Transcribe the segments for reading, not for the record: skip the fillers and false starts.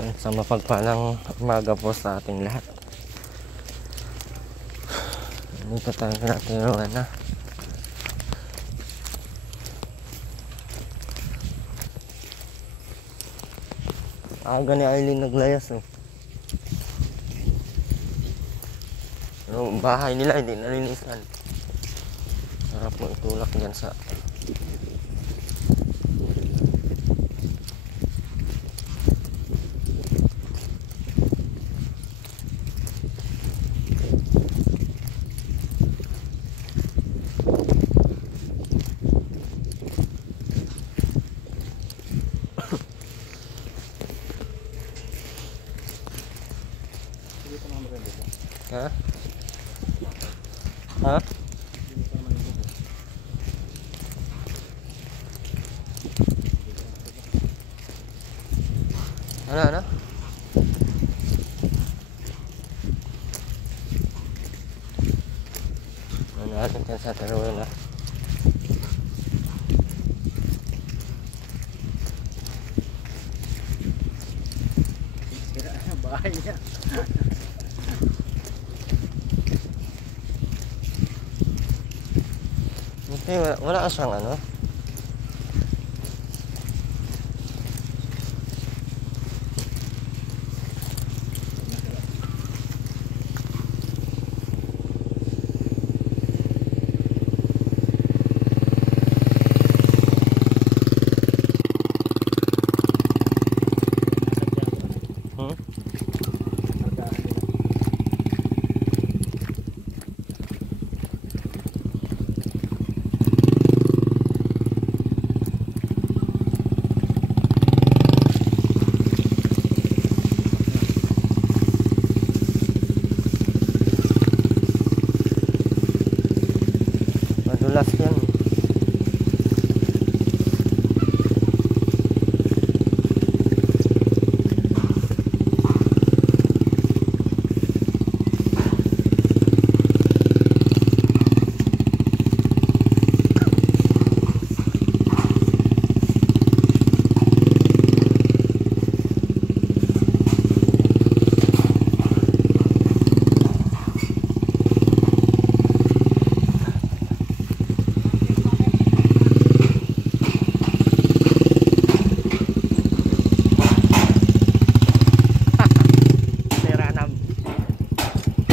Sa mapagpalang umaga po sa ating lahat. Dito tayo kinatiruan na. Aga ni Aileen naglayas eh. Pero bahay nila hindi nalinisan. Sarap mo itulak dyan sa ha? Ha? Ano? Ano natin dyan sa taruin na. Sira ang bahay niya. Hindi, wala ka siyang ano. Madulas yan.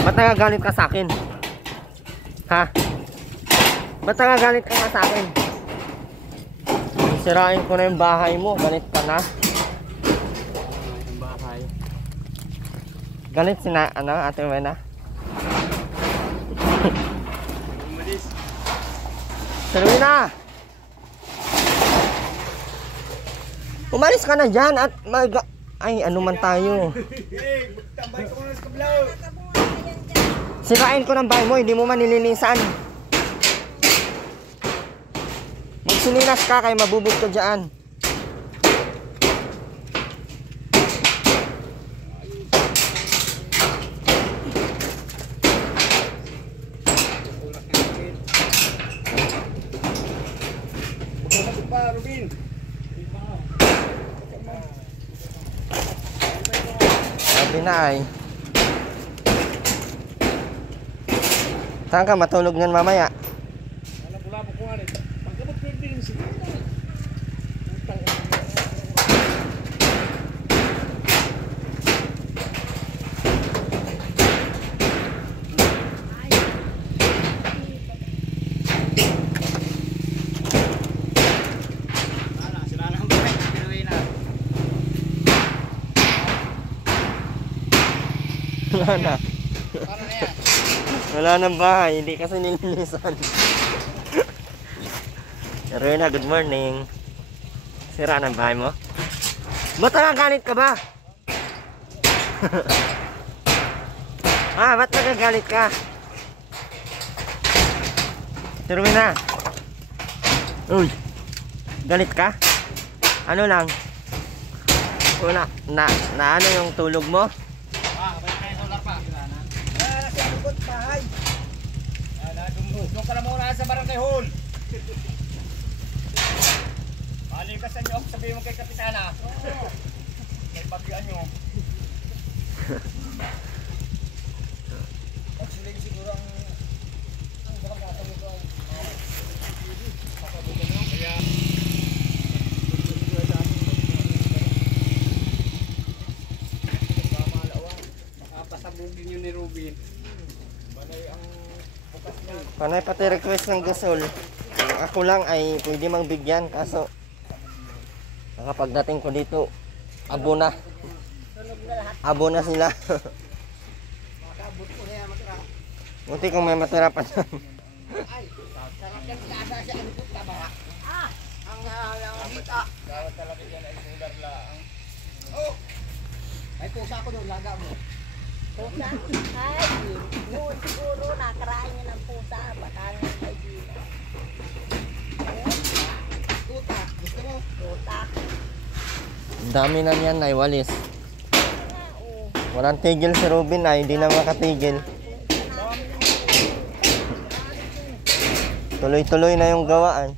Ba't nagagalit ka sa akin? Ha? Ba't nagagalit ka na sa akin? Sirain ko na yung bahay mo. Galit ka na? Yung bahay. Galit si na, ano, Ate Wena? Umalis. Serwina! Umalis ka na dyan at ay, ano man tayo. Hey, tambay ko muna sa kablaw. Sirain ko ng bahay mo, hindi mo man nilinisan. Magsilinas ka kaya mabubog ka dyan. Sabi na ay. Saan ka matulog nyan mamaya? Wala po kung ano. Pagkabot ko din siya. Wala na. Wala nang bahay, hindi kasi nilinisan. Rena, good morning. Sira ng bahay mo? Ba't nagagalit ka ba? Ba't nagagalit ka? Rena. Uy, galit ka? Ano lang? Wala, na ano yung tulog mo? Bahay. Doon ka na muna sa barangay hall. Balik ka sa inyo, sabihin mo kay Kapitana. Kay Babian nyo. Actually, siguro ang baka nakamit ko kaya makapasabugin yun ni Ruby. Balay ang bukas niya. Panay pati request ng gasol. Ako lang ay pwede mang bigyan kaso nakapagdating ko dito abo na. Abo na sila. Makabot ko na matira. Buti kung may matira pa dyan. Ay, sarap yan kasa siya ang puta ba? Ang kita. Dapat talaga yan ay sulat lang. Oh! Ay pusa ko doon, laga mo. Pusa? Ay, noon siguro nakarain niya ng pusa. Baka nga may dina. Tuta, gusto mo? Puta. Ang dami na niyan ay walis. Nga, oh. Walang tigil si Robin ay hindi na makatigil. Tuloy-tuloy na yung gawaan.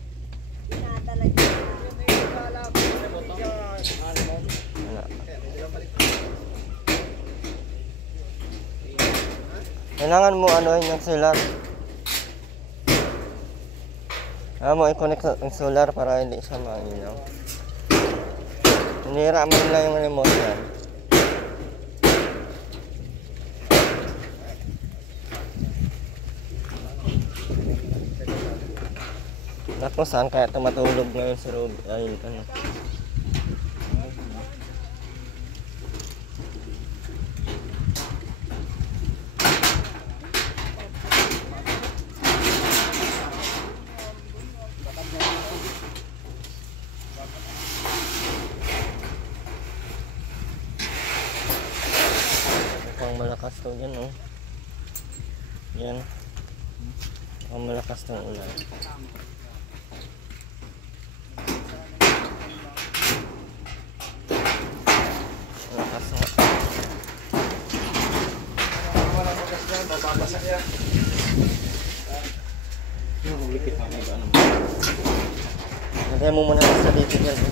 Pinadala niya. Ano? Kailangan mo anuhin yung solar. Mo i-connect ang solar para hindi siya mainaw. Hinira mo nila yung remote yan. Naku, saan kaya tumatulog ngayon si Rob? Ay, ano. Mukhang malakas to yan, oh. Yan. Mukhang malakas tong ulan. Malakas nga. Walang magas yan, mababasak yan. Lagyan mo muna sa dito dyan. Eh.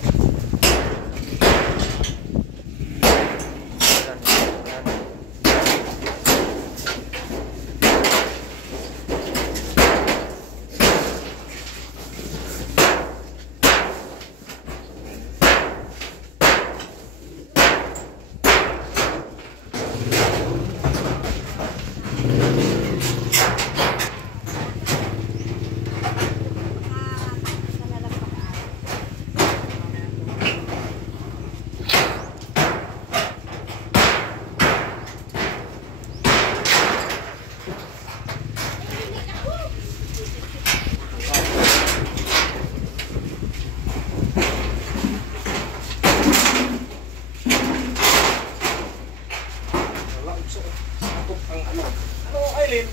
Ano, Aileen?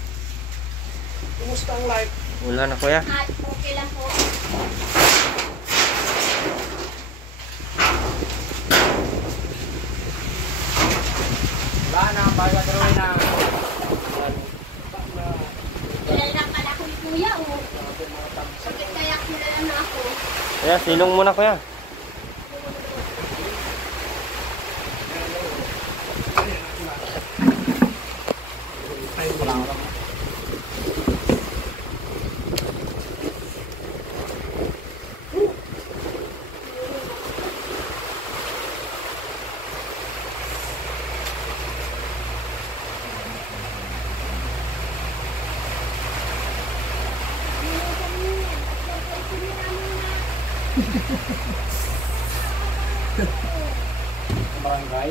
Kumusta ang life? Wala na kuya. Ay, okay lang po. Wala na, bago tuloy na. Kilala na pala ko ni Kuya, oh. Bakit kaya kilala na ako? Kuya, silong muna kuya. Barangay?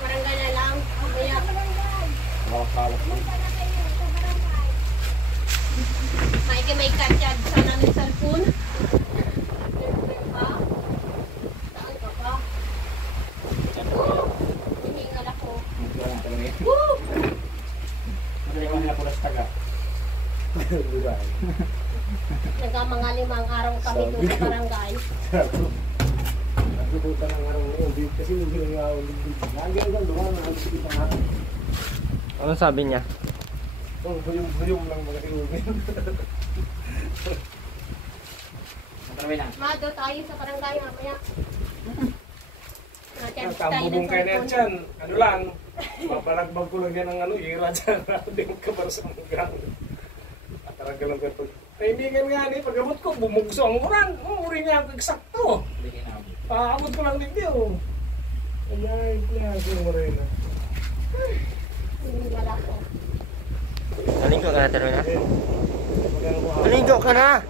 Barangay na lang. Kuya. Kalap lang. May katyad sa namin cellphone. Pa? Saan ka pa? Hihingal ako. Walang talaga. Woo! Magaling mo nila pulas taga. Mga 5 araw kami doon sa barangay. Nagpupunta ng araw ngayon. Kasi yung ginagawa ko. Lagi ang ganda nga. Nakakita natin. Ano sabi niya? Huyong lang mga iumin. Matramin na. Mado tayo sa barangay mamaya. Natyad tayo ng Kambubong kayo na yan cellphone. dyan. Ano lang. Papalagbag ko lang yan ng ano, ira dyan. Hindi mo kabar sa mga gano'n. At talaga lang ganito. Kaibigan nga ni, pag-abot ko, bumugso ang uran. Uri niya ako eksakto. Paabot ko lang din oh. Ay, klase mo rin. Hindi wala ko. Naligo ka na, Terwin, ha? Naligo ka na!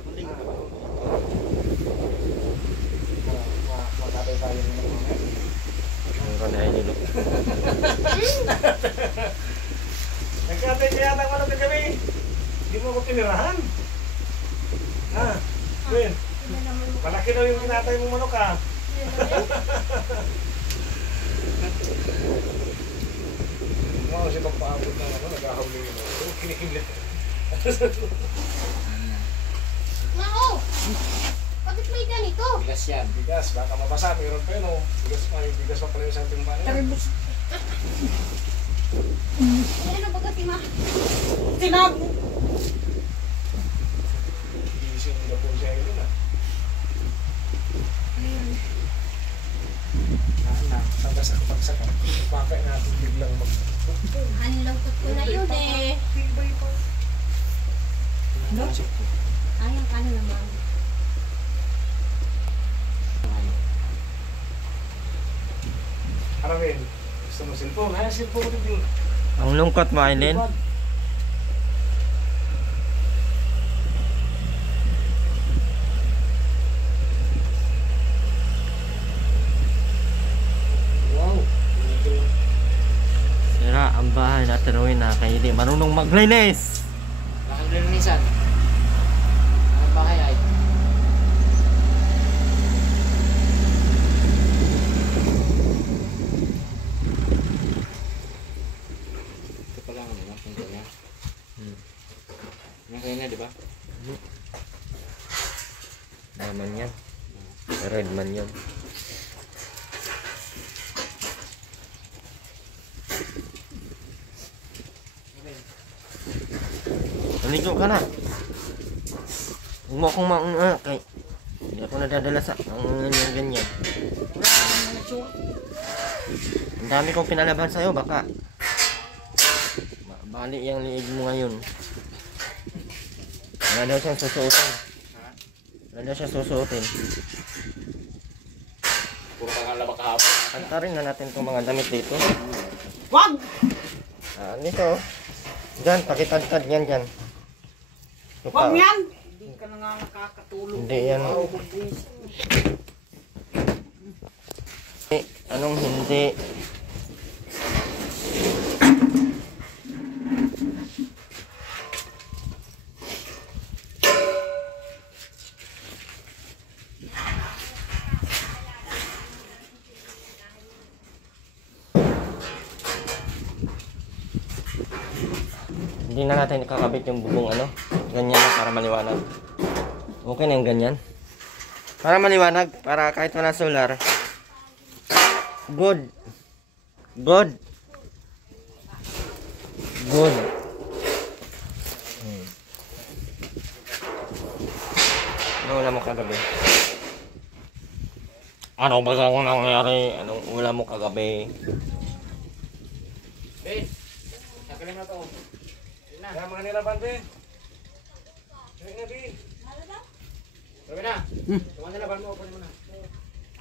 Magkatay tayo ng mga mga. Ano ka na, Elilo? Nagkatay kaya ng ano ka kami. Hindi mo ako tinirahan. Ha? Queen, malaki daw yung kinatay mong manok ha. Mga kasi magpaabot ng ano, nag-ahawli yun. Kinikimlit. Mao! Bakit may ganito? Bigas yan. Bigas, baka mabasa. Meron pa yun o. Bigas pa, yung bigas pa pala yung sa timba niya. Ano ba kasi ma? Sinabi. Gising na po siya yun ah. Pagsak-pagsak. Pakay natin biglang mag... Hanlautot ko na yun eh. Ayang ka na naman. Arawin, gusto mo cellphone? Ay, cellphone ko din. Ang lungkot mo, Aileen. Wow. Sira ang bahay na Terwin na kaya hindi marunong maglinis. Bakang linisan. Ang bahay ay. Ito pa lang ano, ang kanya. Ang kanya, di ba? Naman yan. Red man yun. Naligo ka na. Huwag mo akong kay hindi ako nadadala sa ang ganyan. Ang dami kong pinalaban sa'yo, baka bali yung liig mo ngayon. Wala daw siyang susuotin. Wala daw siyang susuotin. Puro pangalaba kahapon. Antarin na natin itong mga damit dito. Wag! Dito. Diyan, pakitad-tad yan dyan. Wag yan! Hindi ka na nga nakakatulog. Hindi yan. Anong hindi? Hindi na natin ikakabit yung bubong ano. Ganyan na para maliwanag. Okay na yung ganyan. Para maliwanag, para kahit wala solar. Good. Good. Good. Ano wala mo kagabi? Ano ba ang nangyari? Anong wala mo kagabi? Ben, nakalim na to. Kaya mga nilaban, Ben. Kaya nga, Ben. Sabi na. Tuman nilaban mo, kunin mo na.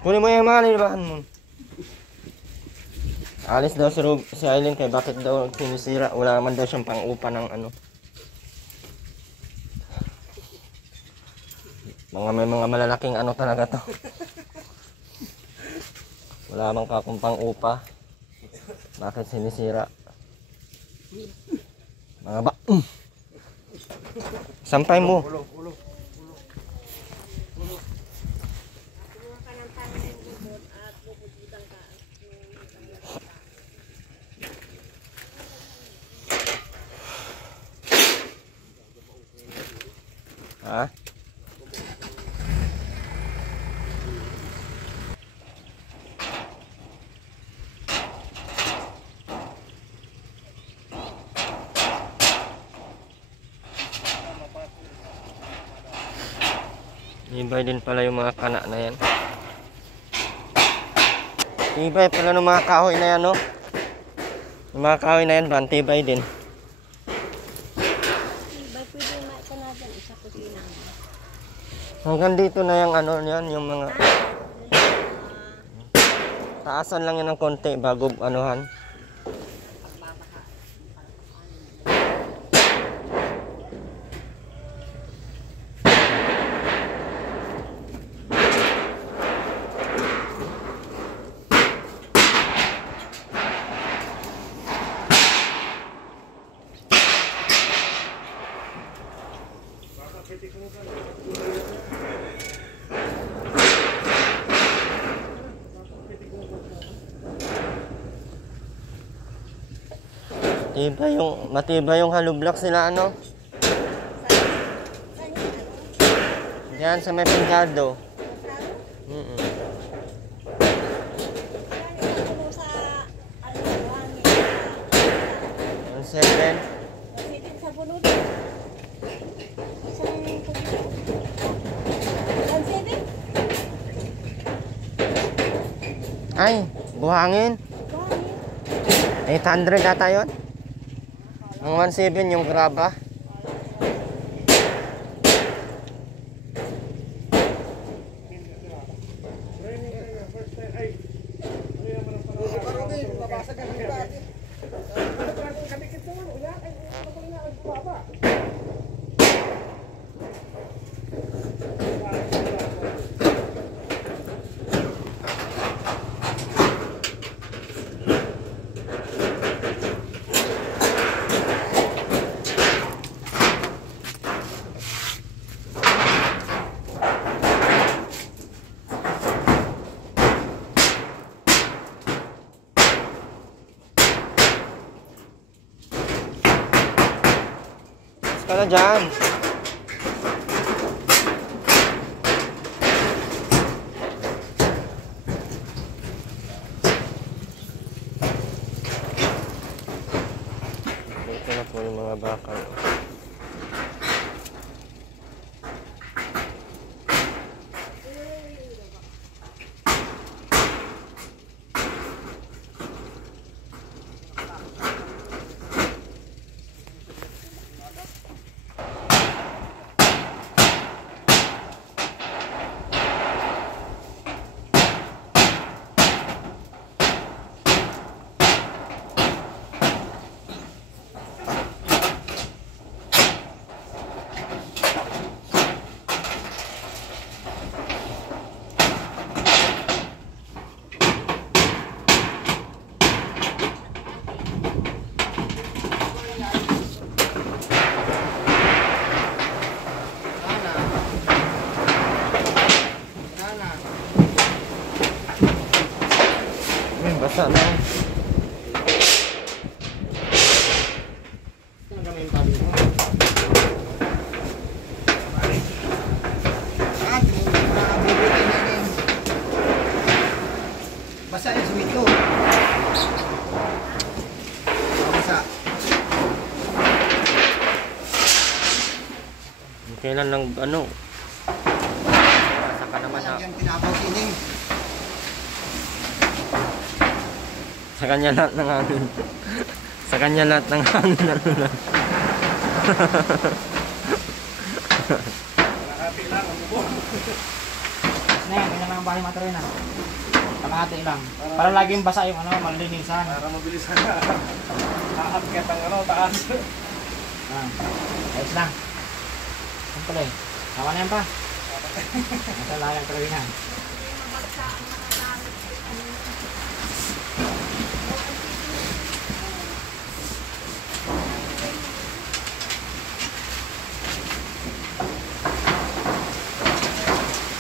Kunin mo yung mga nilibahan mo. Alis daw si Aileen kay bakit daw sinisira. Wala naman daw siyang pang-upa ng ano. May mga malalaking ano talaga to. Wala mang kakong pang-upa. Bakit sinisira? Mga ba? Sampay mo. Ha? Ibay din pala yung mga kana na yan. Ibay pala ng mga kahoy na yan, no? Yung mga kahoy na yan, bantibay din. Ba, pwede maikanagan sa kusina. Hanggang dito na yung ano yan, yung mga taasan lang yan ng konti bago anuhan. Matibay yung hollow blocks nila ano. Saan yung ano? Diyan sa may pintado. Masaro? Ano sa ano, hangin? 1.7. Pwede sa bunod. Isang kubo. 1.7? Ay, buhangin. Bakit? 800 ata yun. Ang 1.7 yung graba. Ka na dyan. Ito na po yung mga bakal. Basa na. Basa yung sumit ko. Basa. Kailan lang ano? Basa ka naman ha. Yan pinabaw sining. Sa kanya lahat ng hangin. Sa kanya lahat ng hangin. Nakati lang ang bubong. Na yan, ganyan lang ang bahay matero na. Kalahati lang. Para laging basa yung ano, malinisan. Para mabilisan na. Aakyat ang ano, taas. Ayos lang. Siyempre, hawa na yan pa. Nasa layang pero yan.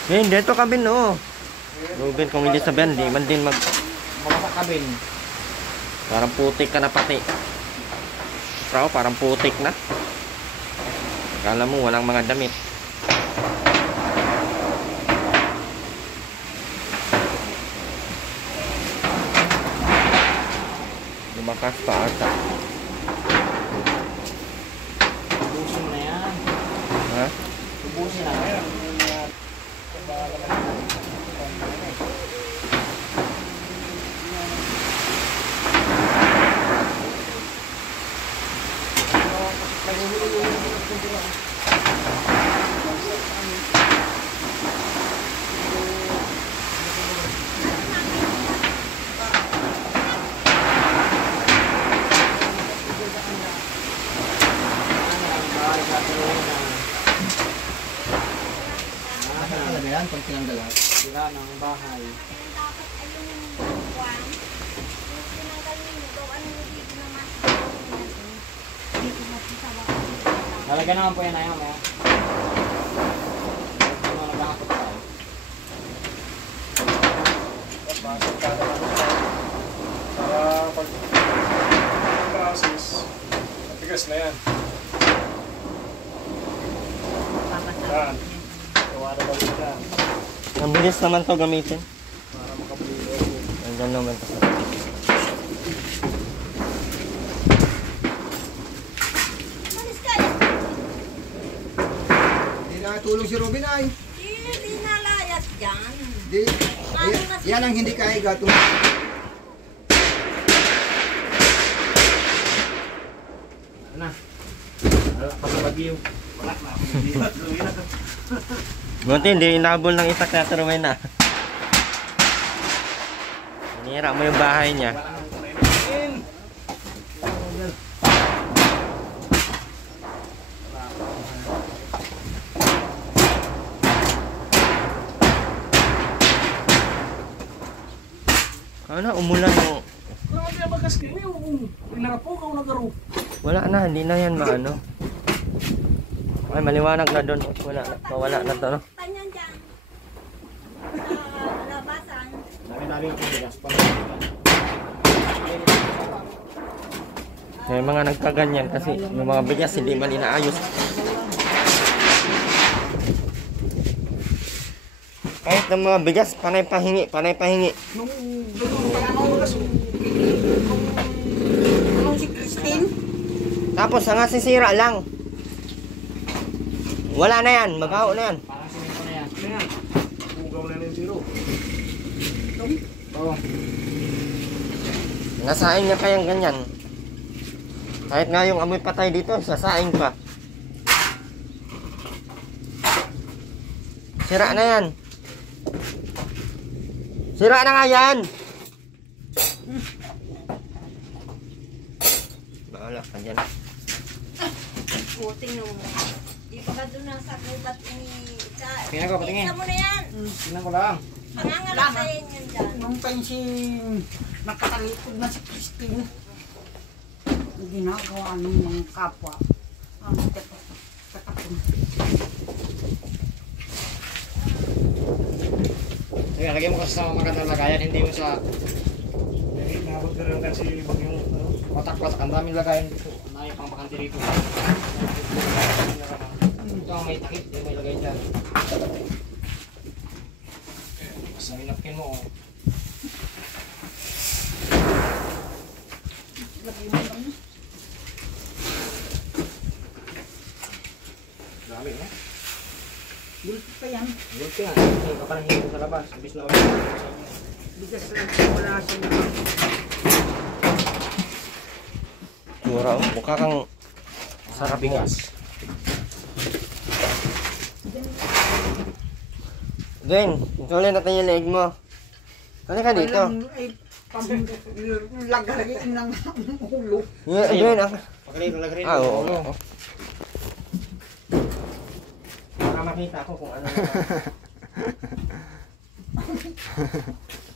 Dito kami no. Ruben, kung hindi sabihan, di man din Bakasak kabin. parang putik ka na pati. Pero parang putik na. Kala mo walang mga damit. Lumakas pa ata. Tubusin mo na yan. Ha? Tubusin na yan. tinanggal lahat. Sira ng bahay. Kaya dapat ay yung buwan. Yung tinanggal ninyo, gawan nyo dito naman. Dito na sa baka. Lalagyan naman po yan ay mamaya. Nagkakapot tayo. Pasok ka naman para pag process, matigas na yan. Yan. Gawa na balik yan. Ang bilis naman to gamitin. Para makabuo. Nandyan naman to. Malis kayo. Hindi nakatulong si Robin ay. Hindi nalayas dyan. Di. Yan ang hindi kaya gatong. Ano na? Pasabagyo. Wala na ako. Buti, hindi inabol ng itak na turumin na. Hinira mo yung bahay niya. Ano, umulan mo. Grabe ang bagas kini. Pinarapo ka o nagaro. Wala na, hindi na yan maano. Ay, maliwanag na doon. Wala na, mawala na to, no? Panyan dyan. Sa labasan. Dami-dami yung bigas pa. May mga nagkaganyan kasi yung mga bigas hindi man inaayos. Kahit ng mga bigas, panay pahingi. Nung pag-ano nung si Christine. Tapos, ang sisira lang. Wala na yan, maghaho na yan. Parang simento na yan. Ayan. Bugaw na yung zero. Oo. Nasaing niya pa yung ganyan. Kahit nga yung amoy patay dito, sasaing pa. Sira na yan. Sira na nga yan. Bahala ka dyan. Buti nung. Di ba ka doon ang sakubat ni... Tingnan ko, patingin. Isa mo na yan. Tingnan ko lang. Pangangalakayin yan dyan. Nung pensin nakatalikod na si Christine, ginagawa ng mga kapwa. Ang tatapon. Sige, lagyan mo kasi sa magandang lagayan, hindi mo sa Nabot ka rin kasi bagyong watak-watak. Ang daming lagayan dito. Ang dami pang bakante dito. Ito ang may takip, yung may lagay dyan. Basta minapkin mo. Dami na. Dito pa yan. Good ka. Hindi ka pa nang sa labas. Ibis na ulit. Bigas lang wala siya. Mura, oh. Mukha kang sarap bigas. Gwen, ituloy natin yung leg mo. Kali ka dito. Ay, lagay ng ulo. Gwen, ako. Pagkalito lang rin. Oo. Para makita ko kung ano naman.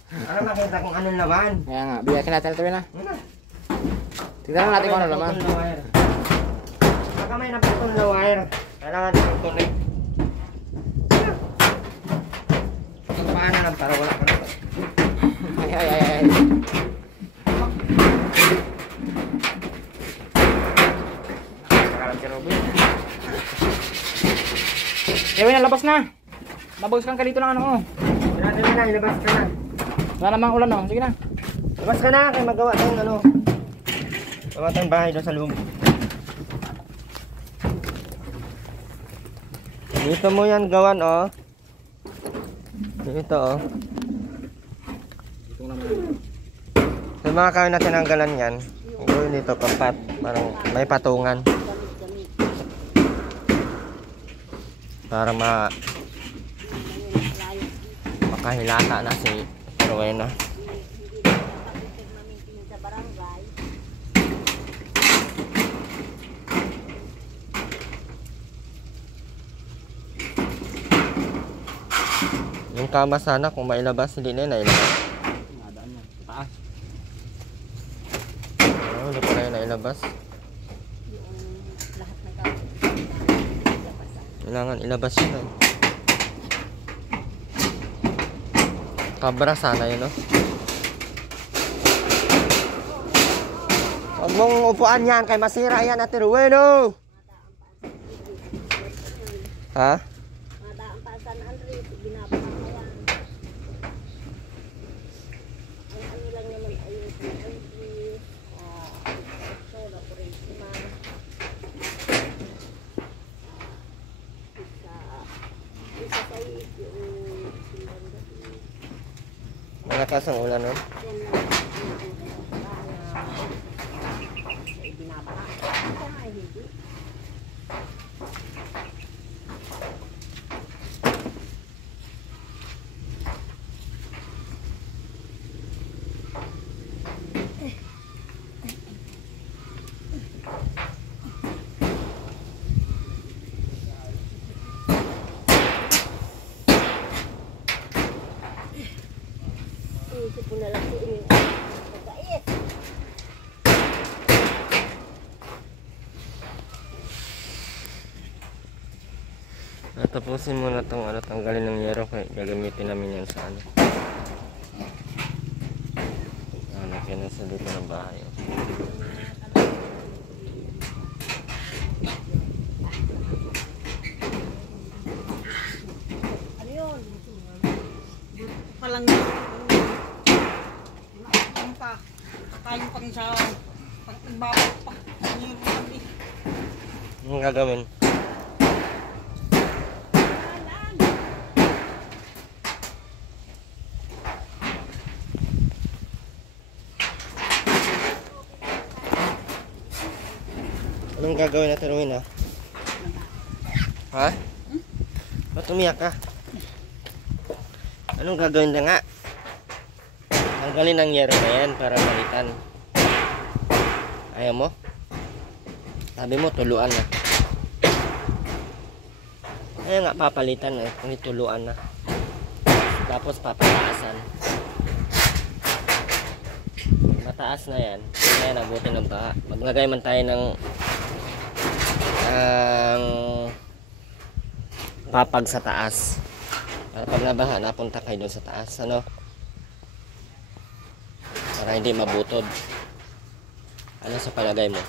Para makita kung ano naman. Kaya nga, biyakin natin ito na. Tignan lang natin kung ano naman. Baka may naputol na wire. Kailangan i-connect. Paano lang para wala ka na. Ay. Nakakarap si Robin. Kevin, nalabas na. Nabagos kang kalito ng ano ko. Sinabi mo na, ilabas ka na. Wala namang ulan no. Sige na. Labas ka na, kaya magawa tayong ano. Gawa tayong bahay doon sa loob. Dito mo yan gawan, oh. Dito, oh. Ito naman. Sa mga kawin na tinanggalan yan, gawin dito kapat. Parang may patungan. Para makahilata na si Rowena. Sa barangay. Yung kama sana kung mailabas, hindi na yun nailabas. Nadaan yan. Taas. Oo, hindi pa na yun nailabas. Yung lahat na gamit. Kailangan ilabas yun. Eh. Kabra sana yun, no? Huwag mong upuan yan, kay masira yan, Ate Ruelo! Ha? Madaan pa sa Andres, binabaka na yan. Ang ano lang naman ayun, Andres, Sola, Purisima, isa sa yung Silanda. Malakas ang ulan, no? Yan lang, ay binabaka. Ito nga, hindi. Isip ko na lang si Ining pagkait. Tapusin muna itong ano, tanggalin ng yero kaya gagamitin namin yan sa ano. Lagyan na sa dito ng bahay. Ano yun? Palang yung pa. Tayo pang sa pag-ibabot pa. Yung sabi. Anong gagawin? Anong gagawin natin, Rowena? Ha? Ba't umiyak ka? Anong gagawin na nga? Tanggalin ang yero na yan para palitan. Ayaw mo? Sabi mo, tuluan na. Ayaw nga, papalitan na. Kung tuluan na. Tapos papataasan. Mataas na yan. Kaya nabuti ng baha. Maglagay man tayo ng papag sa taas. Para pag nabaha, napunta kayo doon sa taas. Ano? Para hindi mabutod. Ano sa palagay mo?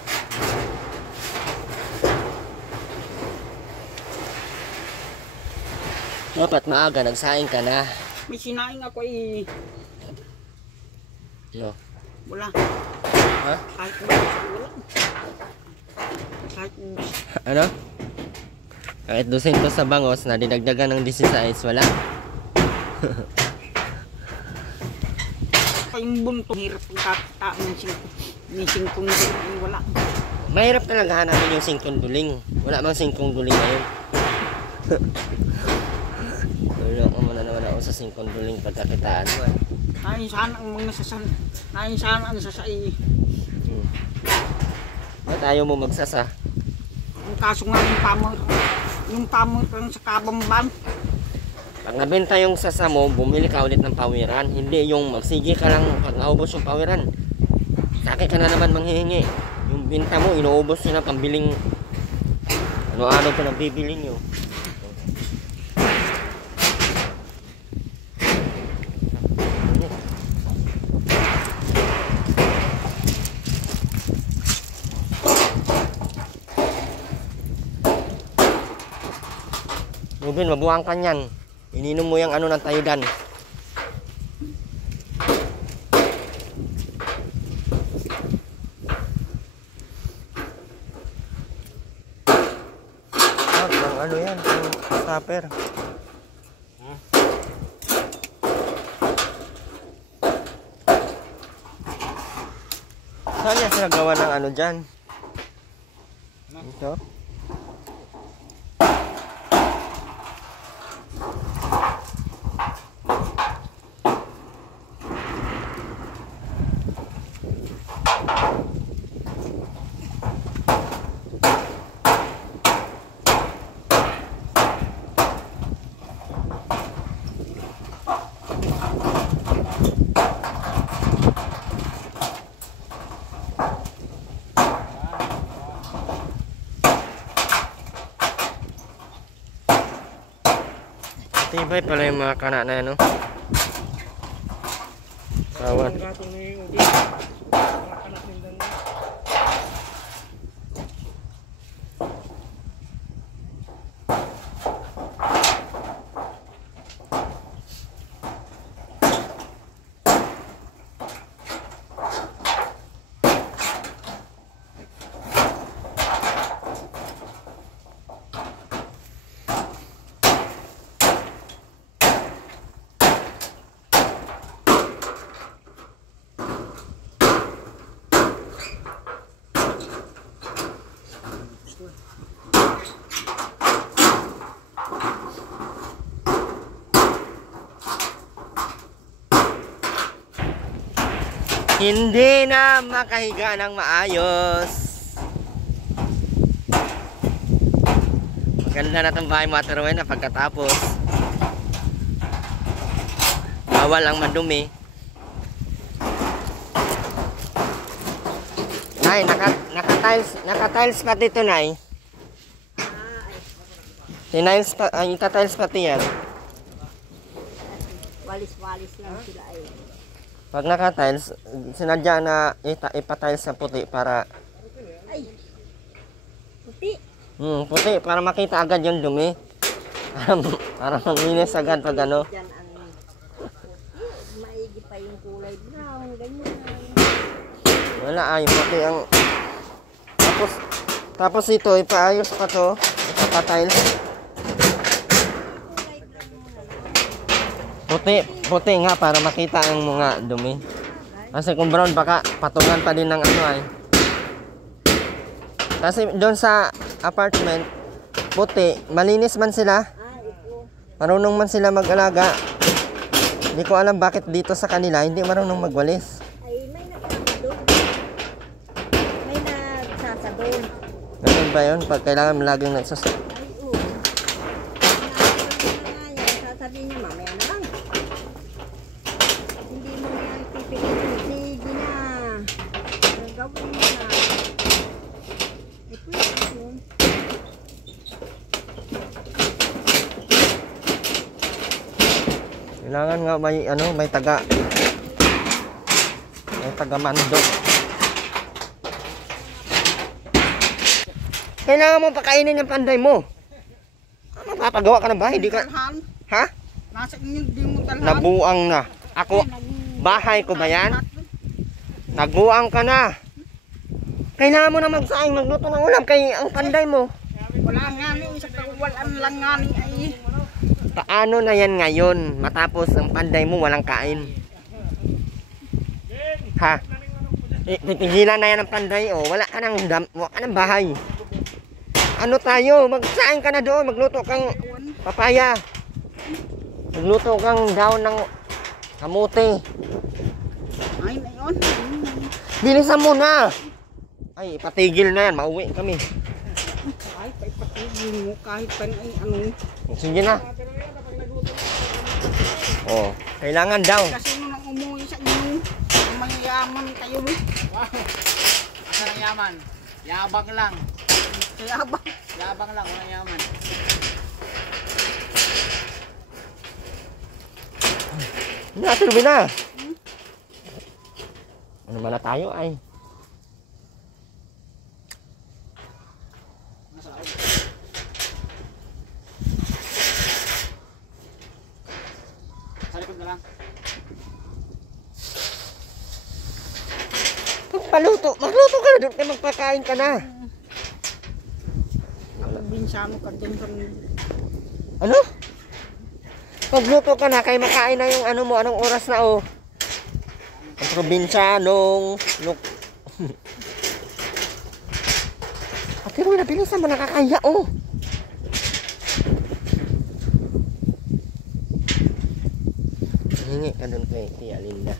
Dapat maaga, nagsaing ka na. May sinaing ako eh. No. Wala. Ha? Kahit wala. Kahit Ano? Kahit 200 sa bangos na dinagdagan ng 16, wala. yung bunto. Hirap pagkakita ng singkong duling. Wala. Mahirap talaga hanapin yung singkong duling. Wala bang singkong duling ngayon? Wala ko muna naman ako sa singkong duling pagkakitaan mo. Nain sana ang mga sasan. Nain sana ang sasai. Ba't ayaw mo magsasa? Ang kaso nga yung pamor lang sa kabamban. Pag nabenta yung sasa mo, bumili ka ulit ng pawiran. Hindi yung magsige ka lang pag naubos yung pawiran. Sa akin ka na naman manghihingi. Yung binta mo, inuubos nyo na pambiling ano-ano ka na bibili nyo. Rubin, mabuhang ka niyan. Ininom mo yung ano ng tayudan. Ano yan? Stopper. Saan niya sila gawa ng ano dyan? Ito? Abay pala yung mga kana na yan, no? Kawan. Ang gatong ni Udi. Mga anak ng danda. Hindi na makahiga ng maayos. Maganda na itong bahay mo, Ate Rowena, pagkatapos. Bawal ang madumi. Nay, naka-tiles pa dito, Nay. Ita-tiles pati yan. Walis-walis lang sila ay. Pag naka-tiles, sinadya na ipa-tiles sa puti para Ay! Puti! puti para makita agad yung dumi. Para manginis agad pag ano. Diyan ang maigi pa yung kulay brown, ganyan. Wala ay puti ang tapos ito ipaayos pa to, ipapa-tiles. Puti nga para makita ang mga dumi. Kasi kung brown baka patungan pa din ng ano ay. Kasi doon sa apartment, puti, malinis man sila. Marunong man sila mag-alaga. Hindi ko alam bakit dito sa kanila hindi marunong magwalis. Ay, may nagsasadol. May nagsasadol. Ganun ba yun? Pag kailangan laging nagsasadol. Ay, oo. Sasabihin niya, mamaya na lang. Hindi mo na yan pipilitin. Sige na. Gawin mo na. Ay, pwede yun. Kailangan nga may taga mando. Kailangan mo pakainin yung panday mo. Ano, papagawa ka ng bahay, di ka... Talhan. Ha? Nasa inyo, di mo talhan. Nabuang na. Ako, bahay ko ba yan? Nabuang ka na. Kailangan mo na magsaing, magluto ng ulam kay ang panday mo. Wala nga ni, sa kawalan lang nga ni ay. Paano na yan ngayon? Matapos ang panday mo walang kain. Ha? Titigilan na yan ang panday. Oh. Wala ka ng bahay. Ano tayo? Magsaing ka na doon. Magluto kang papaya. Magluto kang daon ng kamote. Ay, na yun. Bilisan mo na. Ay, patigil na yan. Mauwi kami. Ay, paipatigil mo kahit pa ay ano. Sige na. Oh, kailangan daw. Kasi nung nang umuwi sa inyo, mayayaman kayo. Asa ng yaman? Yabang lang. Kaya ba? Yabang lang, walang yaman. Natuloy na. Ano man na tayo ay. Sa likod na lang. Magluto ka na doon. Magpakain ka na. Binsano ka dyan sa... Ano? Magluto ka na kay makain na yung ano mo. Anong oras na oh? Ang probinsianong look. Ate Rowena, bilisan mo, nakakaya oh. Hingi ka doon kay Tia Linda.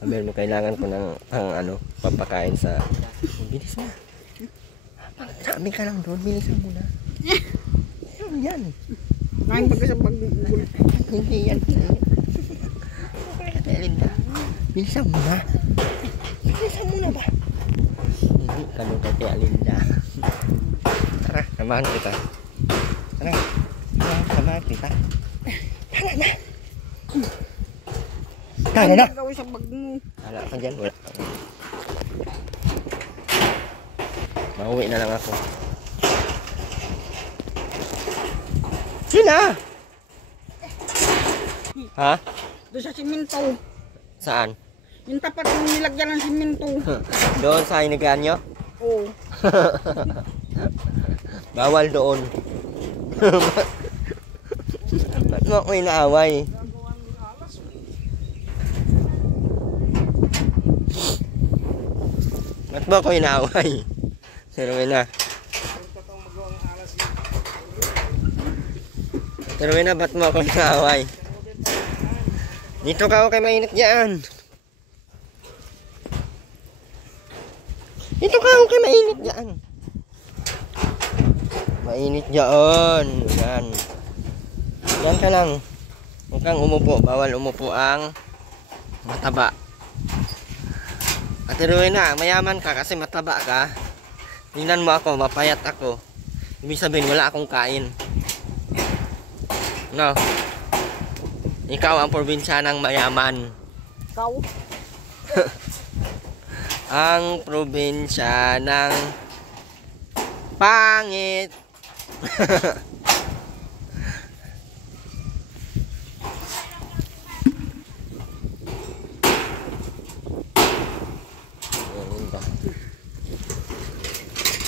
Amel mo, kailangan ko ng papakain sa... Bilis na. Sabi ka lang doon, bilisan mo na. Ano yan? Ngayon pagka sa pag-gul. Hindi yan sa'yo. Okay ka, Tia Linda. Bilisan mo na. Bilisan mo na ba? Hindi ka doon kay Tia Linda. Tara, samahan kita. Tara. tita. Tara na. Gawin sa bag mo. Wala ka dyan, wala. Mauwi na lang ako. Sila! Ha? Doon sa simento. Saan? Yung tapat yung nilagyan ng simento. Doon sa hinigaan nyo? Oo. Bawal doon. Ba't mo ako inaaway? Ba't mo ako inaaway? Pero na. Pero na, ba't mo ako inaaway? Dito ka ako kay mainit dyan. Dito ka ako kay mainit dyan. Mainit dyan. Yan. Yan ka lang. Huwag kang umupo. Bawal umupo ang mataba. At na, mayaman ka kasi mataba ka. Tingnan mo ako, mapayat ako. Ibig sabihin, wala akong kain. No? Ikaw ang probinsya ng mayaman. Ikaw? Ang probinsya ng pangit.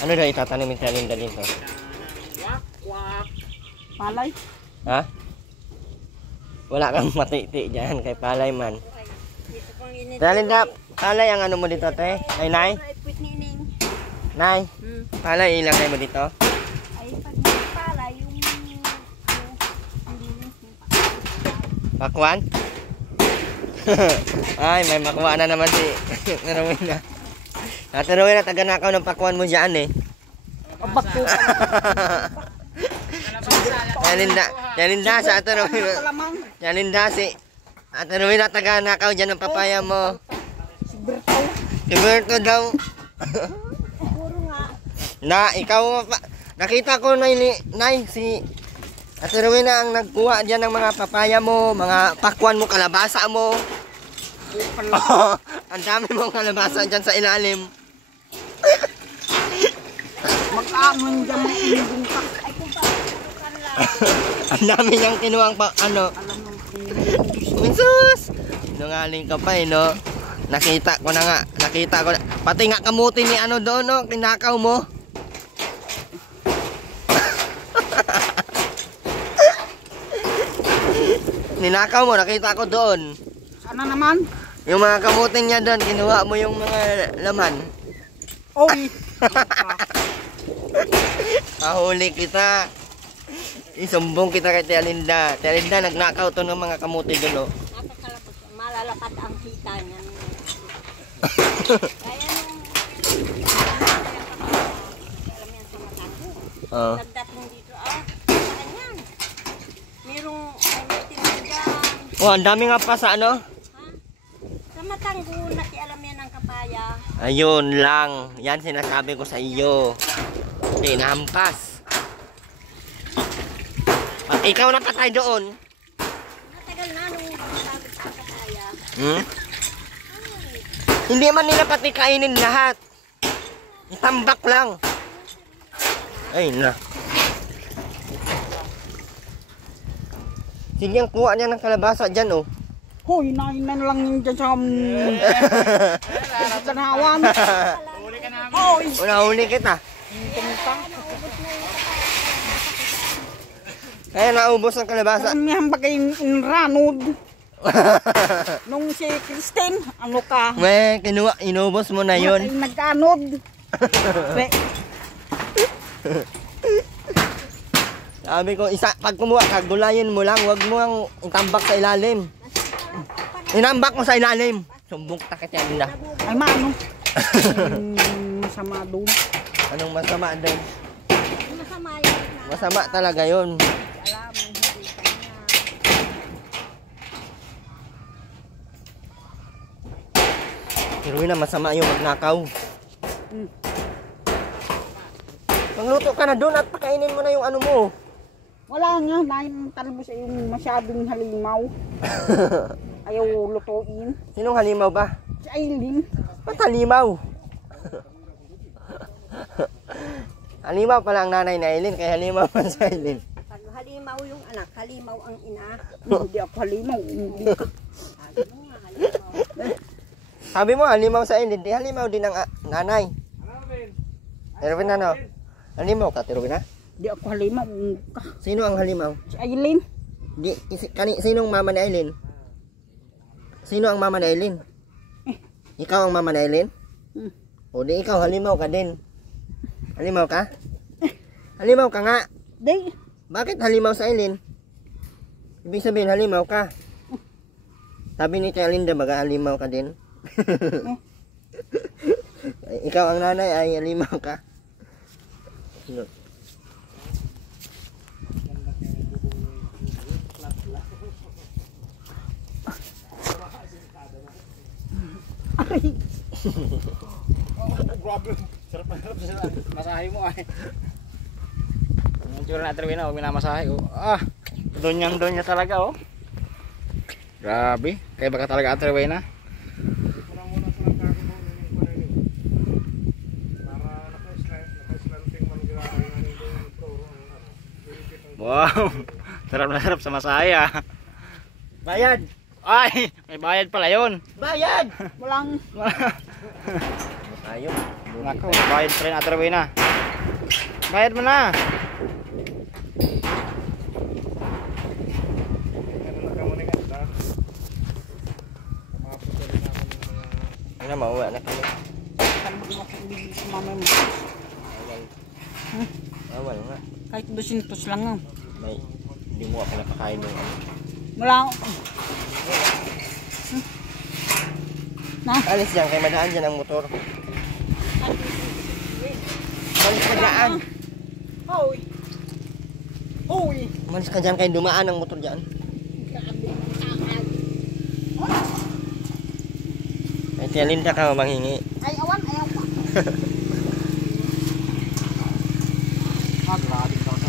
Ano daw itatanim yung talinda dito? Palay? Ha? Wala kang matiti dyan kay palay man. Talinda, palay ang ano mo dito, te? Ay, nay? Nay, palay ilagay mo dito? Ay, pag pala, yung Pakwan? Ay, may makuha na naman si Rowena. Ate Rowena, taga-nakaw ng pakwan mo dyan eh. Abak ko. Yalinda sa Ate Rowena. Kalamang. Yalinda si Ate Rowena, taga-nakaw dyan ng papaya mo. Si Berto. Si Berto daw. puro nga. Na, ikaw, nakita ko na nay, si Ate Rowena ang nagkuha dyan ng mga papaya mo, mga pakwan mo, kalabasa mo. Ang dami mong kalabasa dyan sa ilalim. Mag-aamon dyan mga inibungkak. Ay, kung paano lang. Ang dami niyang kinuwang ano. Minsus! Nungaling ka pa eh, no? Nakita ko na nga, pati nga kamuti ni ano doon, no? Kinakaw mo. Ninakaw mo, nakita ko doon. Sana naman? Yung mga kamutin niya doon, kinuha mo yung mga laman. Oy. Ahuli kita. Isumbong kita kay Tia Linda. Tia Linda, nagnakaw to ng mga kamuti doon, no? Napakalapot. Malalapad ang kita niyan. Kaya nung alam yan sa Matango. Oo. Nagdating dito, saan yan? Merong may tinagyan. Oh, ang dami nga pa sa ano? Sa Matango, nakialam yan ang kapaya. Ayun lang. Yan sinasabi ko sa iyo. Tinampas. Pag ikaw napatay doon. Matagal na nung sabi sa kapaya. Hindi man nila pati kainin lahat. Itambak lang. Ay na. Sige, ang kuha niya ng kalabasa dyan, oh. Hoy, nainan lang yun dyan sa kanawan. Hoy. Huli kita. Kaya naubos ang kalabasa. Karamihan bagay inranod. Nung si Christine, ano ka? May kinuha, inubos mo na yun. Ay, nag-anod. Sabi ko, pag kumuha ka, gulayin mo lang. Huwag mo ang itambak sa ilalim. Inambak mo sa ilalim. Sumbong takit yan na. Ay, maano? Masama doon. Anong masama doon? Masama yun. Masama talaga yun. Alam, hindi kanya. Pero yun na, masama yung magnakaw. Magluto ka na doon at pakainin mo na yung ano mo. Wala nga, nain talbos ay yung masyadong halimaw. Ayaw lutuin. Sinong halimaw ba? Si Aileen. Ba't halimaw? Halimaw pala ang nanay na Aileen, kaya halimaw pa sa Aileen. Halimaw yung anak, halimaw ang ina. Hindi ako halimaw. Hindi ka. Sabi mo nga, halimaw. Sabi mo, halimaw sa Aileen, di halimaw din ang nanay. Erwin, ano? Halimaw ka, Erwin, ha? Hindi ako halimaw. Sino ang halimaw? Si Aileen. Sinong mama ni Aileen? Sino ang mama ni Aileen? Ikaw ang mama ni Aileen? O di ikaw, halimaw ka din. Halimaw ka? Halimaw ka nga. Di. Bakit halimaw sa Aileen? Ibig sabihin, halimaw ka. Sabi ni Tia Linda, baga halimaw ka din. Ikaw ang nanay ay halimaw ka. Ay. Grabe. Sarap na sarap. Masahe mo ay. Ang tsura na Trevina, huwag minamasahe. Oh. Ah, donya talaga oh. Grabe. Kaya baka talaga Trevina. Wow. Sarap na sarap sa masahe ah. Bayad! Ay, may bayad pala yun. Bayad! Walang. Ayun. Nako, may bayad pa rin Trevina. Bayad mo na. Ano, mauwi na kami. Kalbog mo kung bibig sa mama mo. Awal nga. Kahit 200 lang nga. May, hindi mo ako napakain ng ano. Wala ako. Na? Alis dyan, kay madaan dyan ang motor. Malis ka dyan. Hoy. Hoy. Malis ka dyan, kay dumaan ang motor dyan. Ay, Tia Linda ka manghingi. Ay, awan, ayaw pa. Grabe ka to.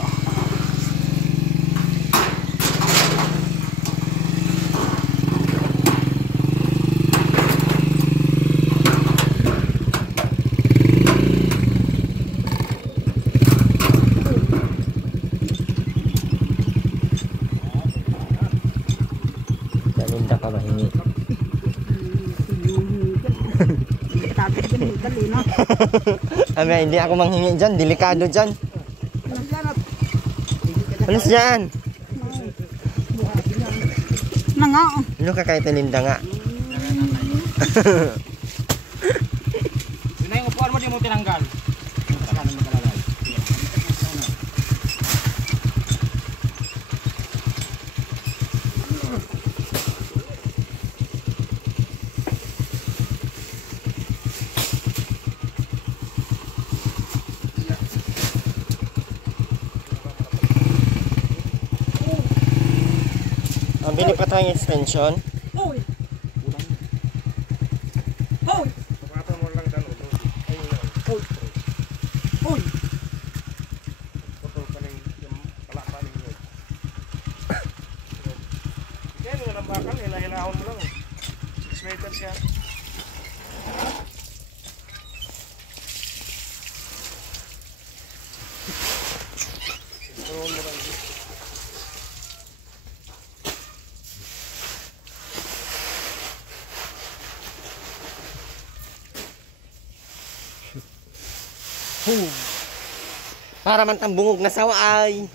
Tia Linda ka manghingi. Tapos din, dali na. Abi, hindi ako manghingi dyan. Delikado dyan. Alis dyan. Na nga. Ano ka kay Tia Linda nga? Yun na yung upuan mo, di mo tinanggal. Saka naman talaga. Ang bili pa tayong extension. Hoy. Hoy. Hoy. Yan, yung nalambakan, hila-hilahon mo lang. 6 meters yan. Turuan mo lang. Para man tambungog na sawa ay.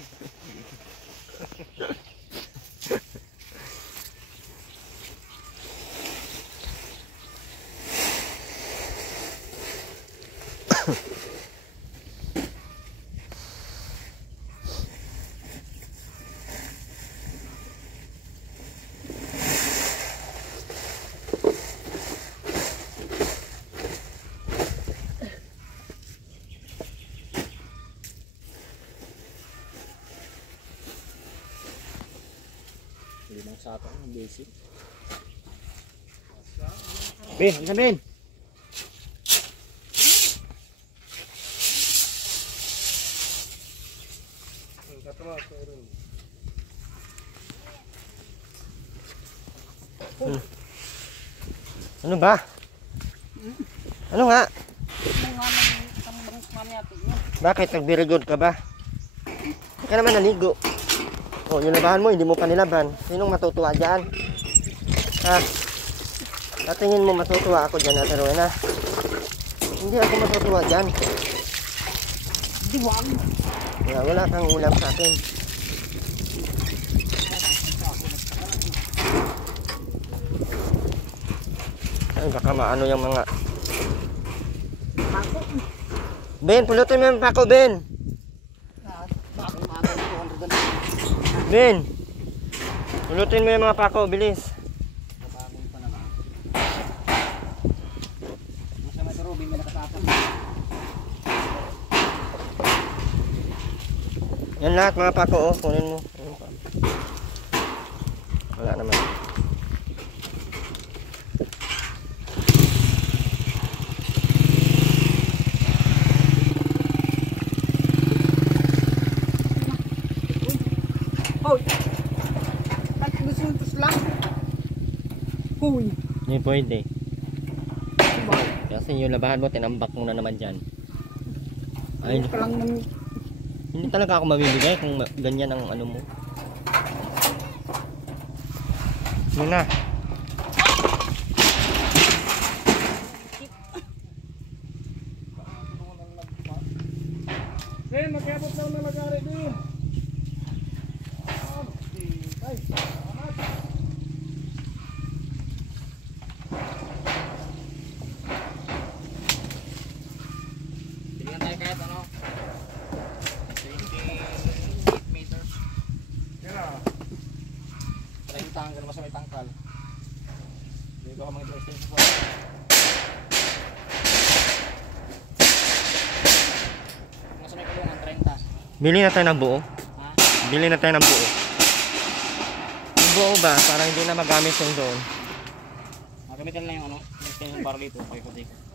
Limang sato ang basic. Ben, isa Ben. Katawa ko rin. Ano ba? Ano nga? Mga tambang mamiyati niya. Bakit? Nagbirigod ka ba? Hindi ka naman naligo. O, nilabahan mo, hindi mo pa nilaban. Sinong matutuwa dyan? Ha? Natingin mo matutuwa ako dyan, Ate Rowena? Hindi ako matutuwa dyan. Diwag. Wala kang ulam sa akin. Ay, baka maano yung mga... Ako. Ben, pulutin mo yung pako, Ben! Bakit mga 200 Ben! Pulutin mo yung mga pako, bilis! Kapagong pa naman. Masama ito, Ruby, may nakatapos. Yan lahat mga pako, oh. Kunin mo. Ayun pa. Wala naman. Hoy. Bakit gusto mo lang? Huy. Hindi pwede. Kasi yung labahan mo, tinambak mo na naman dyan. Ay, Ka lang naman. hindi talaga ako mabibigay kung ganyan ang ano mo. Yun na. Ben, mag-abot na ng lagari din. Tingnan tayo kahit ano. 28 meters. Yeah. Try yung tanggal, mas may tangkal. Hindi ko mga PlayStation 4. Mas may kulungan, 30. Bili na tayo ng buo. Ha? Bili na tayo ng buo. Yung buo ba? Parang hindi na magamit yung doon. Gamitin lang yung ano, extension para dito, paikot-ikot.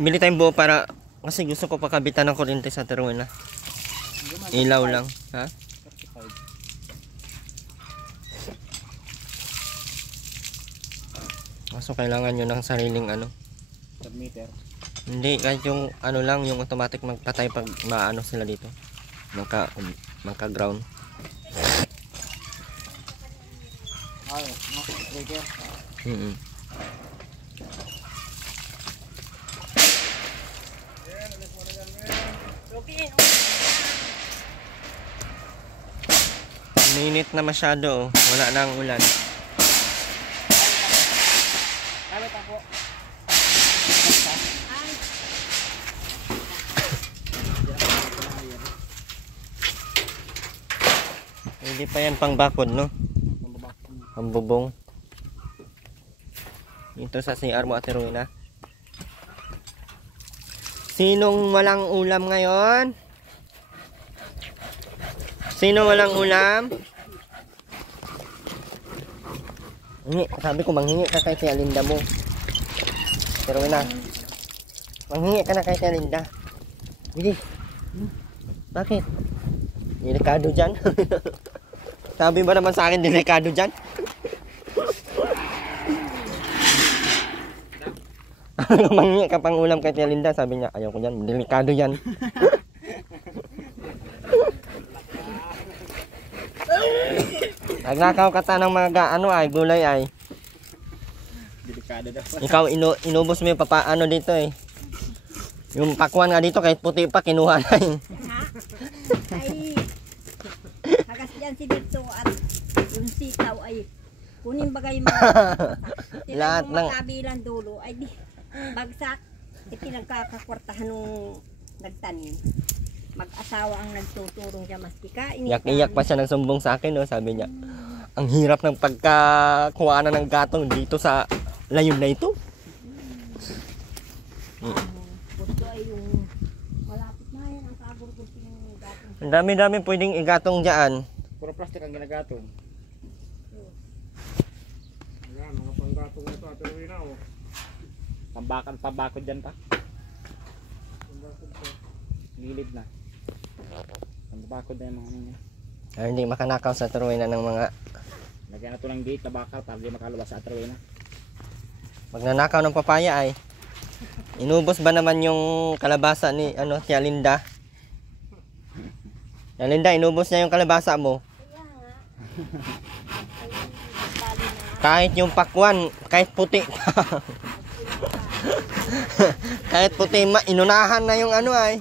Bili tayong buo para... Kasi gusto ko pakabitan ng kuryente sa Rowena. Ilaw lang. Ha? 35. Kaso kailangan nyo ng sariling ano. Submeter. Hindi, kahit yung ano lang, yung automatic magpatay pag maano sila dito. Magka-ground. Ay, no, breaker. Minit na masyado, oh. Wala na ang ulan. Kawit ako. Hindi pa yan pang bakod, no? Ang bubong. Dito sa CR mo, Ate Rowena. Sinong walang ulam ngayon? Sino walang ulam? Hingi, sabi ko manghingi ka kay Tia Linda mo. Pero na. Manghingi ka na kay Tia Linda. Hindi. Bakit? Delikado dyan. Sabi ba naman sa akin delikado dyan? Manghingi ka pang ulam kay Tia Linda. Sabi niya, ayaw ko dyan. Delikado yan. Nagnakaw ka ta ng mga ano ay, gulay ay. Delikado daw. Ikaw inubos mo yung papaano dito eh. Yung pakwan nga dito kahit puti pa kinuha na eh. Ay, hagas dyan si Dito at yung sitaw ay kunin bagay mga Lahat sila ng yung makabilang dulo ay di, bagsak ipinagkakakwartahan nung nagtanim. Mag-asawa ang nagtuturong siya maski kain. iyak-iyak pa siya nagsumbong sa akin, no? Sabi niya, ang hirap ng pagkakuha na ng gatong dito sa layon na ito. Gusto ay yung malapit na yan ang kagurgusto ng gatong. Ang dami-dami pwedeng igatong dyan. Puro plastic ang ginagatong. Ayan, mga panggatong ito, Ate Rowena, oh. Pabakod dyan pa. Gilid na. Pabakod na yung mga ano niya. Ay, hindi makanakaw sa Rowena ng mga Lagyan na ito ng gate na bakal para di makalabas sa atraway na. Pag nanakaw ng papaya ay inubos ba naman yung kalabasa ni Tia Linda? Tia Linda, inubos niya yung kalabasa mo. Kaya nga. Ay, bali na. Kahit yung pakwan, kahit puti. Kahit puti, inunahan na yung ay.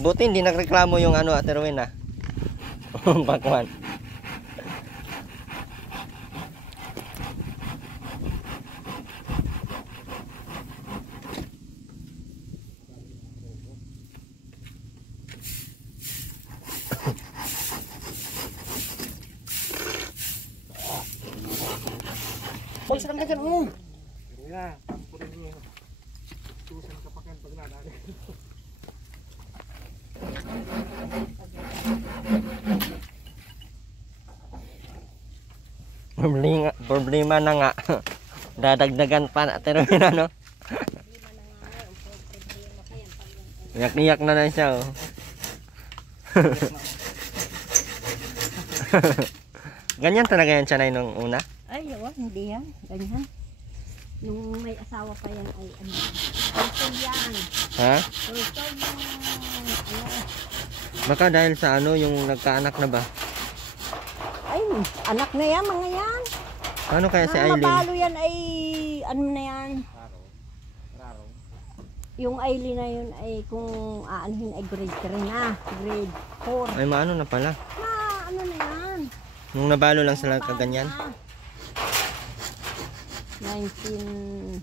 Buti hindi nagreklamo yung Ate Rowena. Pakwan. Boy, sarang ka dyan, oh. Ya, pampurin niyo. Tusan ka pa pag nadali. Problema na nga. Dadagdagan pa na Ate Rowena, no? Iyak-iyak na lang siya, oh. Ganyan talaga yan siya nung una? Ay, hindi yan. Ganyan. Nung may asawa pa yan ay ano. Tultol yan. Ha? Tultol yung Baka dahil sa yung nagkaanak na ba? ay, anak na yan, mga yan. Ano kaya si Mga Aileen? mabalo yan ay, ano na yan. Raro. Yung Aileen na yun ay kung aanhin ay grade 3 na. Grade 4. Ay maano na pala. Na, ano na yan. Nung nabalo lang sila kaganyan. 19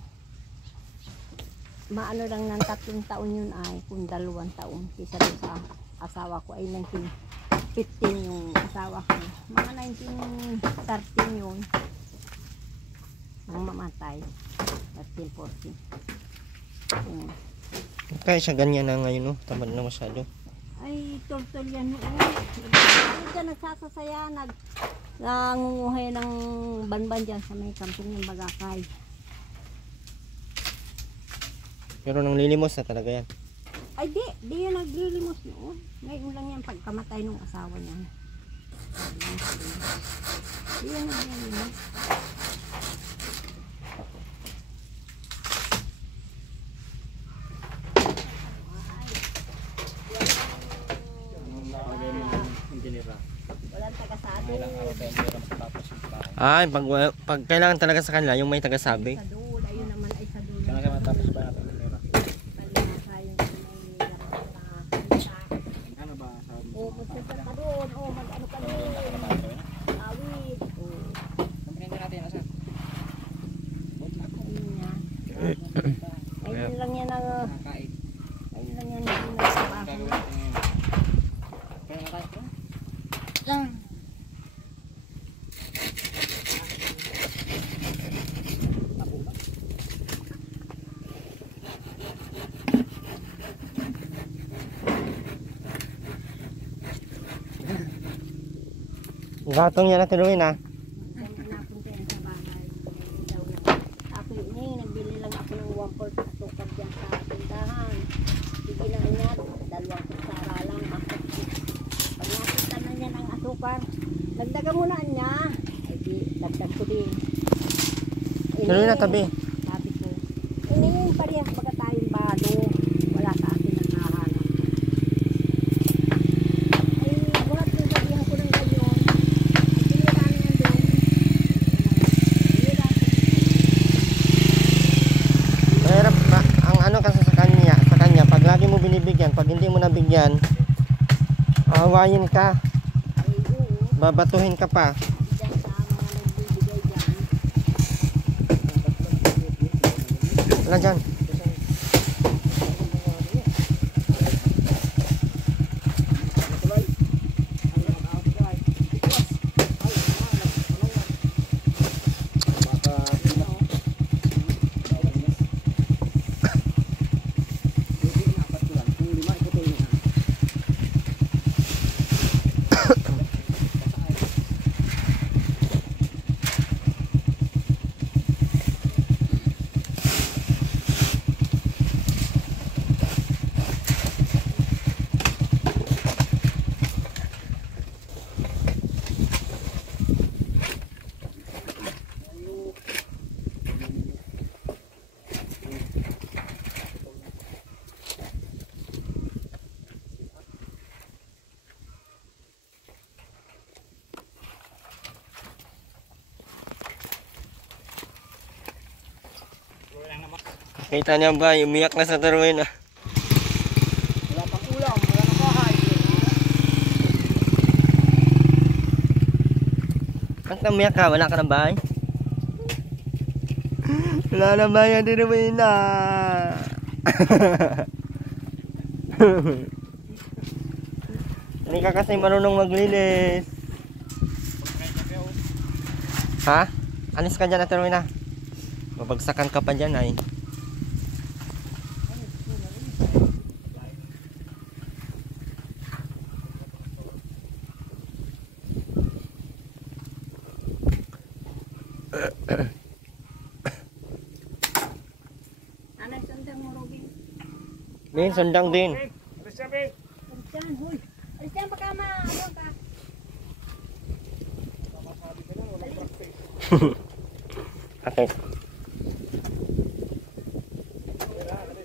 maano lang ng 3 taon yun ay kung 2 taon kisa doon sa asawa ko ay 1915 yung asawa ko mga 1913 yun nang mamatay 13-14 Kaya siya ganyan na ngayon, no? Tamad na masyado. ay tol yan noon dyan nagsasasaya nangunguhay ng banban dyan sa may kamping ng Bagakay. Pero nang lilimos na talaga yan. Ay di yan naglilimos noon. Ngayon lang yan pagkamatay ng asawa niya. Di yan naglilimos. Walang taga-sabi. Ay, pag kailangan talaga sa kanila, yung may tagasabi. Sa doon, ayun naman ay sa doon. Kaya matapos ba natin yung pera? Ano ba? O, magsasal ka doon. O, mag-ano ka doon. Awit. O, Kumpinin natin, asa? ayun yan. Ayun lang yan ang... Kakain. Ayun lang yan ang nagsabaho. Gagawin natin ngayon. Kaya nakain ko? Gatong yan Ate Rowena. Napunta yan sa bahay. Daw na. Ako yun nagbili lang ako ng 1/4 asukal dyan sa tindahan. Sige na niya, 2 kutsara lang. Pag nakita na niya ng asukal, dagdagan mo na niya. Ay di, dagdag ko din. Ate Rowena, tabi. Sabi ko, iningin parehas baga tayong bado. Wala sa akin nakahanap. Ay, buhat yung sabihan ko ng ganyan. Mahirap pa. Ang kasi sa kanya, pag lagi mo binibigyan, pag hindi mo nabigyan, awayin ka, babatuhin ka pa. Wala dyan. Kita niya ba, umiyak na sa Terwin ah. Wala pang ulam, wala nang bahay. Ba't ka umiyak ka? Wala ka ng bahay? Wala na bahay ang Terwin ah. Hindi ka kasi marunong maglinis. Ha? Alis ka dyan, Terwin ah. Babagsakan ka pa dyan ay. Anay sundang mo, Robin. Bin, sundang din. Alis siya, Ben. Alisan, huy. Alisan, baka ano ka. Okay.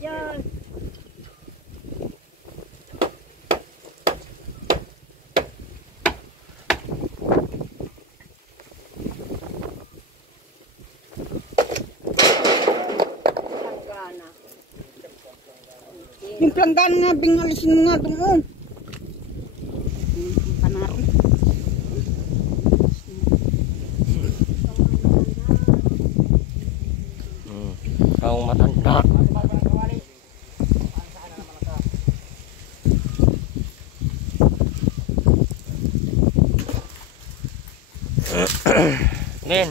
Yan. Langgana. Yung planggana nga, bingalisin mo nga doon. Panari. Kau matanda. Bin.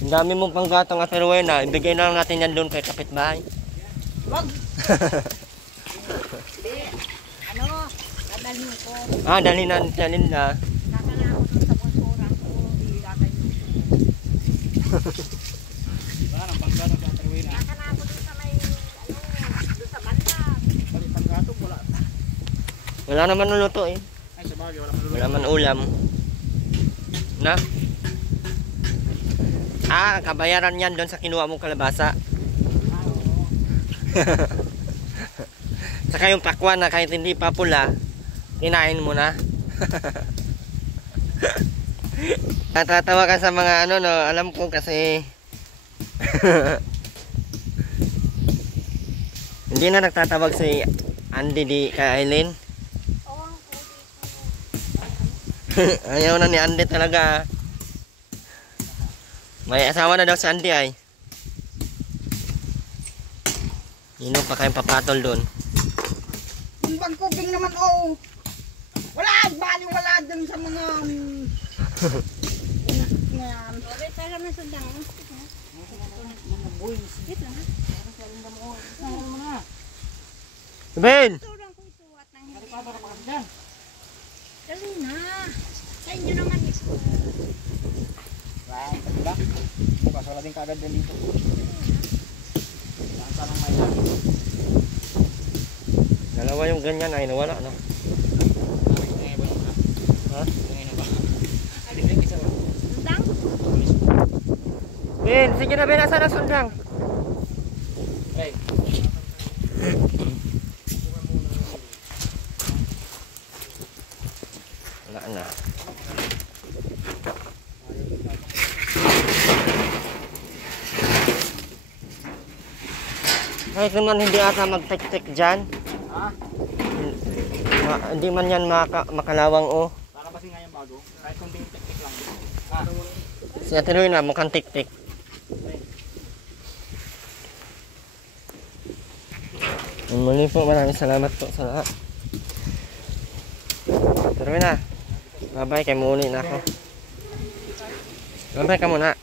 Ang dami mong panggatong at Terwena, ibigay na lang natin yan doon kay kapitbahay. Wag. Hindi. Ano? Dadalhin ko. Ah, dalhin na nila. Nakala ako dun sa konsuran ko. Hila kayo. Wala nang panggato sa Terwin. Nakala ako dun sa may, dun sa banda. Balik panggato, wala. Wala naman luluto eh. Ay, sa bagay, wala maluluto. Wala man ulam. Na? Ah, kabayaran yan doon sa kinuha mong kalabasa. Saka yung pakwan na kahit hindi pa pula, kinain mo na. Natatawa ka sa mga ano no, alam ko kasi hindi na nagtatawag si Andy di kay Aileen. Ayaw na ni Andy talaga. May asawa na daw si Andy ay. Inom pa kayong papatol doon. Yung bangkubing naman, oh. Wala, bali wala dun sa mga... Yan. Robin, saan kami sundang? Mga boys. Dito na. Ben! Turang ko ito at nang hindi. Dali na. Sa inyo naman ito. Wala, diba? Bukas wala din kaagad din dito. Saan lang may lang. Dalawa yung ganyan ay nawala no. Ha? Sundang? Ben, sige na Ben, nasa na sundang? Hey. Wala na. Kahit naman hindi ata mag-tek-tek dyan. Ha? Hindi man yan makalawang oh. Para kasi nga yung bago. Kahit kunting teknik lang. Ah. Si Ate Luina mukhang tik-tik. Muli po, maraming salamat po sa lahat. Ate Luina, bye-bye, kay muli na ako. Bye-bye ka muna.